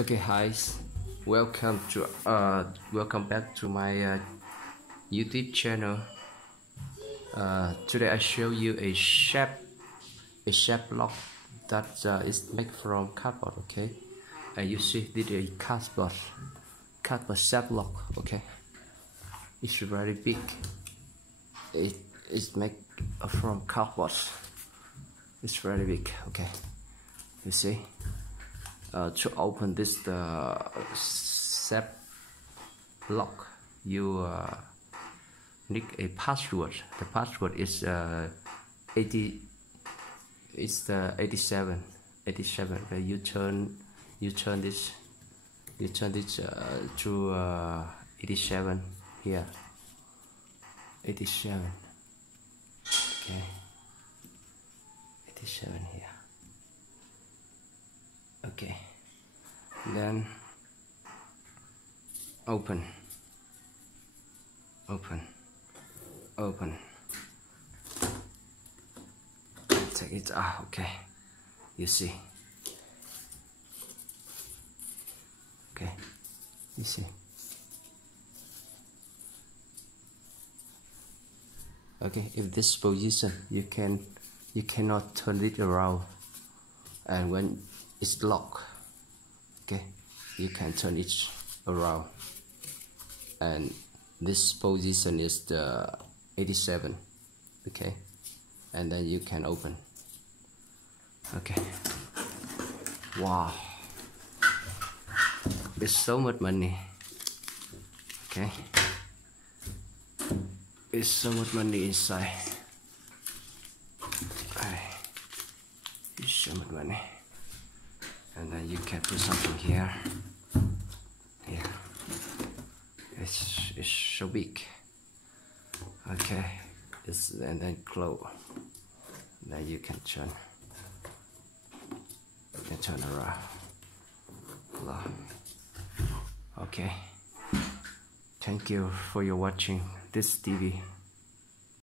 Okay, guys, welcome back to my YouTube channel. Today I show you a shape block that is made from cardboard. Okay, and you see this is a cardboard shape block. Okay, it's very big. It is made from cardboard. It's very big. Okay, you see. To open this shape lock, you need a password. The password is 80. It's the 87. Where you turn this to 87 here. 87. Okay. 87 here. Okay, then open. Take it out. Okay, you see. Okay, you see. Okay, if this position you cannot turn it around, and when it's locked, okay, you can turn it around, and this position is the 87. Okay, and then you can open. Okay, wow, it's so much money. Okay, it's so much money inside. It's so much money. And then you can put something here. It's so big. Okay, and then close. Then you can turn. Around. Okay. Thank you for your watching this TV.